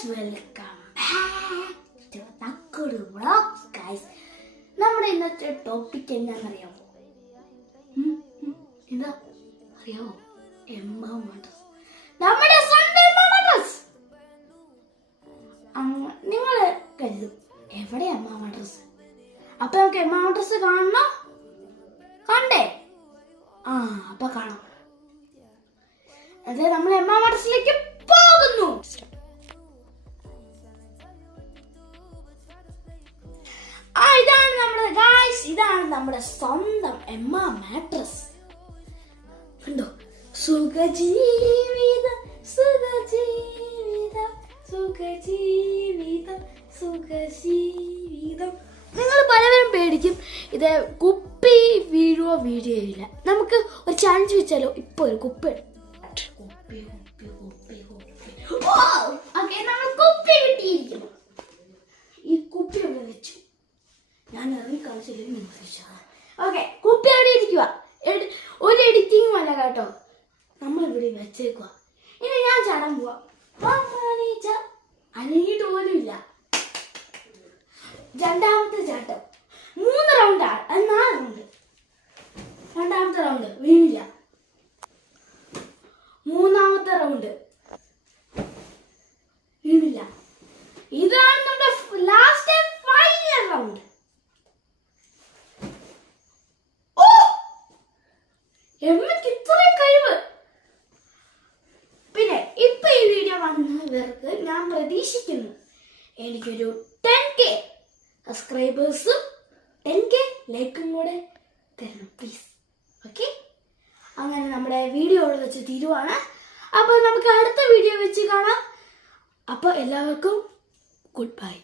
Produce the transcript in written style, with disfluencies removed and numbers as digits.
Guys, welcome back to Thakkudu vlogs. Guys, നമ്മുടെ ഇന്നത്തെ topic എന്താണെന്നറിയാമോ? എന്താ അറിയാമോ? എമ്മ മാട്രസ്, നമ്മുടെ സ്വന്തം എമ്മ മാട്രസ്. നിങ്ങൾ കരുതും എവിടെ എമ്മ മാട്രസ്? അപ്പൊ നമുക്ക് എമ്മ മാട്രസ് കാണണോ? കണ്ടേ? അപ്പൊ കാണാം. അതെ, നമ്മൾ എമ്മ മാട്രസിലേക്ക് പോകുന്നു. ഇതാണ് നമ്മുടെ ഗൈസ്, ഇതാണ് നമ്മുടെ സ്വന്തം എമ്മ മാട്രസ്. കണ്ടോ? സുഖജീവിതം സുഖജീവിതം സുഖജീവിതം സുഖജീവിതം. നിങ്ങൾ പലവരും പേടിക്കും ഇത് കുപ്പി വീഴുകയില്ല. നമുക്ക് ഒരു ചാലഞ്ച് വെച്ചാലോ? ഇപ്പൊ ഒരു കുപ്പി കുപ്പി കിട്ടിയിരിക്കുന്നു. ഈ കുപ്പി അവിടെ വെച്ചു. ഞാൻ ഇറങ്ങി കാണിച്ചില്ലെങ്കിൽ ഓക്കെ, കുപ്പി അവിടെ ഇരിക്കുക. ഒരു എഡിറ്റിംഗും അല്ല കേട്ടോ, നമ്മളിവിടെ വെച്ചേക്കുക. ഇനി ഞാൻ ചാടാൻ പോവാ. അനങ്ങിയിട്ട് പോലും ഇല്ല. രണ്ടാമത്തെ ചാട്ടം. 3 റൗണ്ടാണ്, 4 റൗണ്ട്. രണ്ടാമത്തെ റൗണ്ട് വീണില്ല. മൂന്നാമത്തെ റൗണ്ട് വീണില്ല. ഇതാണ് നമ്മുടെ ലാസ്റ്റ് ഫൈനൽ റൗണ്ട്. എമ്മക്ക് ഇത്രയും കഴിവ്. പിന്നെ ഇപ്പൊ ഈ വീഡിയോ കാണുന്നവർക്ക് ഞാൻ പ്രതീക്ഷിക്കുന്നു എനിക്കൊരു 10K സബ്സ്ക്രൈബേഴ്സും 10K ലൈക്കും കൂടെ തരണം പ്ലീസ്. ഓക്കെ, അങ്ങനെ നമ്മുടെ വീഡിയോ ഇവിടെ വെച്ച് തീരുവാണ്. അപ്പോൾ നമുക്ക് അടുത്ത വീഡിയോ വെച്ച് കാണാം. അപ്പോൾ എല്ലാവർക്കും ഗുഡ് ബൈ.